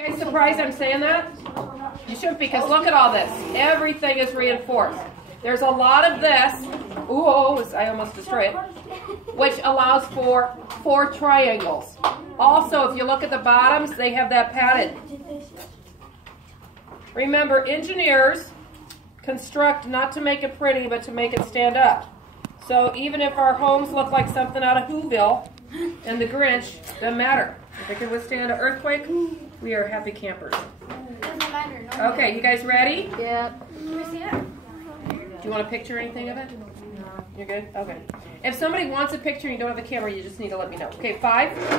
You guys surprised I'm saying that? You shouldn't, because look at all this. Everything is reinforced. There's a lot of this. Ooh, I almost destroyed it. Which allows for 4 triangles. Also, if you look at the bottoms, they have that padded. Remember, engineers construct not to make it pretty, but to make it stand up. So even if our homes look like something out of Whoville and the Grinch, doesn't matter. If it can withstand an earthquake, we are happy campers. Okay, you guys ready? Yep. Do you want a picture or anything of it? No. You're good? Okay. If somebody wants a picture and you don't have a camera, you just need to let me know. Okay, 5, 6, 7, 8.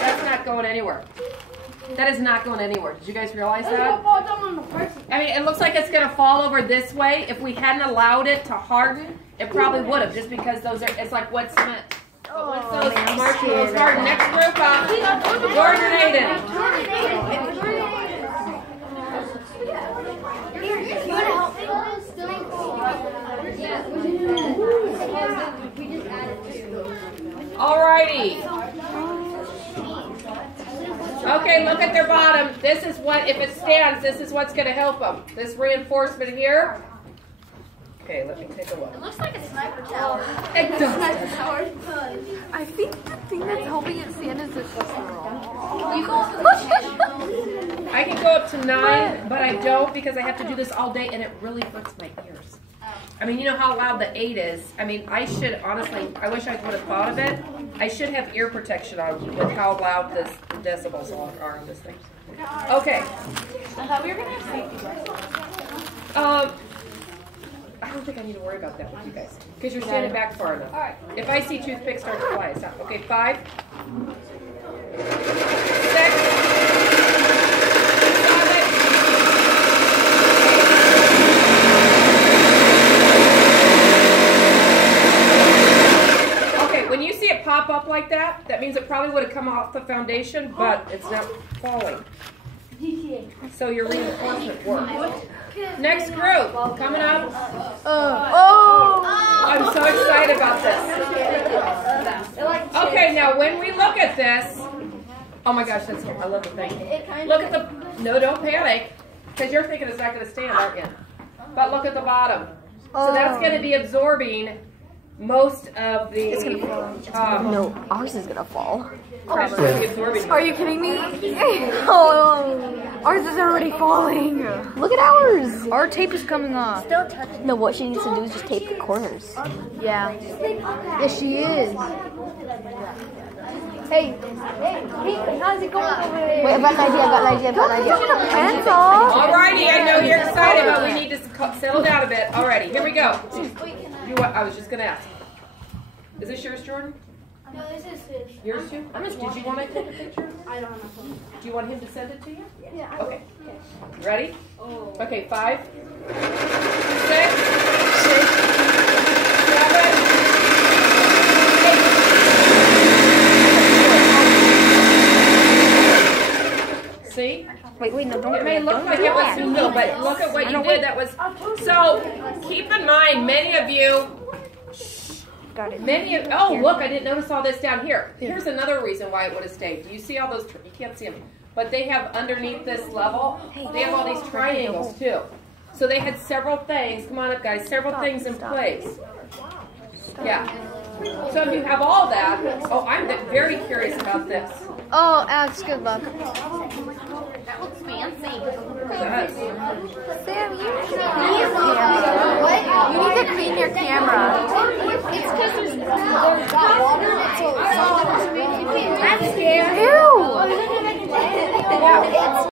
That's not going anywhere. That is not going anywhere. Did you guys realize that? I mean, it looks like it's going to fall over this way. If we hadn't allowed it to harden, it probably would have, just because those are, it's like wet cement. But once those marshmallows harden, next group up, Jordan and Aiden. Alrighty. Okay, look at their bottom. This is what, if it stands, this is what's going to help them. This reinforcement here. Okay, let me take a look. It looks like a sniper tower. It does. I think the thing that's helping it stand is the You go up to the I can go up to 9, but I don't because I have to do this all day and it really hurts my ears. I mean, you know how loud the 8 is. I mean, I should, honestly, I wish I would have thought of it. I should have ear protection on with how loud the decibels are on this thing. Okay. I thought we were going to have safety. I don't think I need to worry about that with you guys because you're standing back far enough. All right. If I see toothpicks start to fly, stop. Okay, 5, 6. When you see it pop up like that, that means it probably would have come off the foundation, but it's not falling. So your reinforcement worked. Next group, coming up. I'm so excited about this. Okay, now when we look at this, oh my gosh, that's I love the thing. Look at the, no, don't panic, because you're thinking it's not going to stand, aren't you? But look at the bottom. So that's going to be absorbing most of the. It's gonna fall. No, ours is gonna fall. Are you kidding me? Oh, ours is already falling. Look at ours. Our tape is coming off. Still touching. No, what she needs to do is just tape the corners. Yeah. Yes, she is. Hey, how's it going over there? Wait, I've got an idea. Alrighty, I know you're excited, but we need to settle down a bit. Alrighty, here we go. I was just going to ask. Is this yours, Jordan? No, this is his. Yours too? Did you want to take a picture? I don't have a phone. Do you want him to send it to you? Yeah. Okay. Ready? Oh. Okay, 5, 6, 7, 8. See? Wait, no, don't. It may look like it was too little, but look at what you did. That was so. Keep in mind, many of you. Oh, look! I didn't notice all this down here. Here's another reason why it would have stayed. Do you see all those? You can't see them, but they have underneath this level. They have all these triangles too. So they had several things. Come on up, guys. Several things in place. Yeah. So if you have all that, oh, I'm very curious about this. Oh, Alex, good luck. That looks fancy. Sam, you need to clean your camera. It's because there's water in it, so it's I'm scared. Ew! Yeah, it's